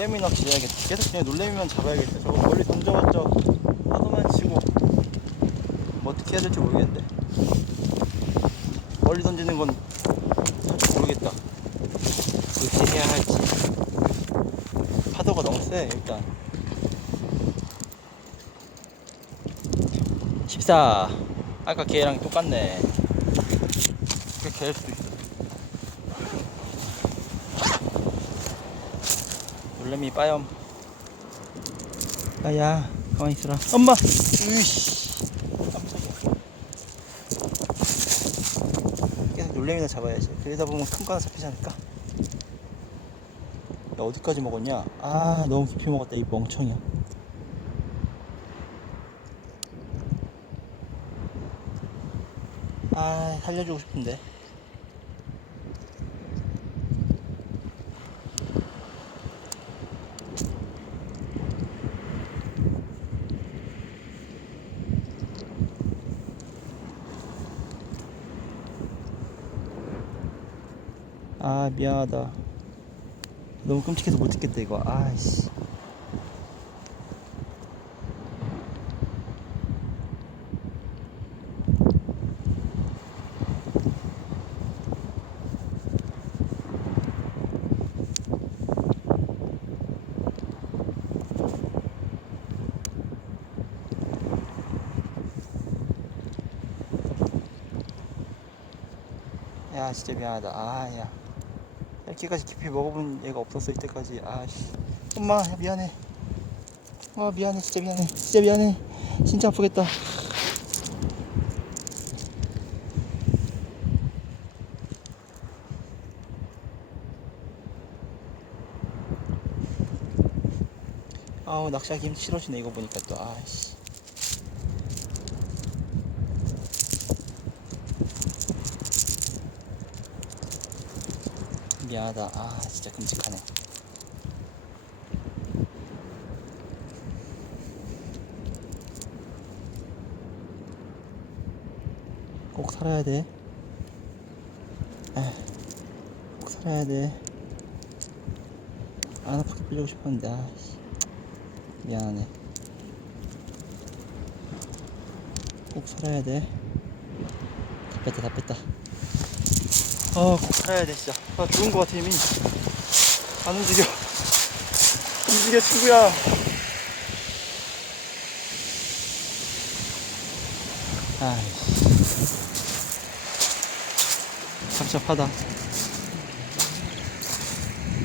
놀래미 낚시 해야겠다. 계속 그냥 놀래미만 잡아야겠다. 저거 멀리 던져봤자 파도만 치고 뭐 어떻게 해야 될지 모르겠는데, 멀리 던지는 건 잘 모르겠다. 어떻게 해야 할지. 파도가 너무 세. 일단 14. 아까 걔랑 똑같네. 그 걔일 수도 있어. 놀래미 빠염. 야야 가만히 있어라. 엄마. 으이씨. 깜짝이야. 계속 놀래미나 잡아야지. 그러다 보면 큰 거 하나 잡히지 않을까? 야, 어디까지 먹었냐? 아, 너무 깊이 먹었다 이 멍청이야. 아, 살려주고 싶은데. 아, 미안하다. 너무 끔찍해서 못 찍겠다 이거. 아이씨. 야, 진짜 미안하다. 아, 야. 이렇게까지 깊이 먹어본 얘가 없었어 이때까지. 아씨. 엄마, 미안해. 미안해. 진짜 미안해. 진짜 미안해. 진짜 아프겠다. 아우, 낚시하기 싫어지네 이거 보니까 또. 아씨. 미안하다. 아, 진짜 끔찍하네. 꼭 살아야 돼. 꼭 살아야 돼. 안 아프게 빌려고 싶었는데. 아씨. 미안하네. 꼭 살아야 돼. 다 뺐다. 꼭 살아야 돼 진짜. 죽은 거 같아 이미. 안 움직여. 움직여 친구야. 아이씨. 답답하다.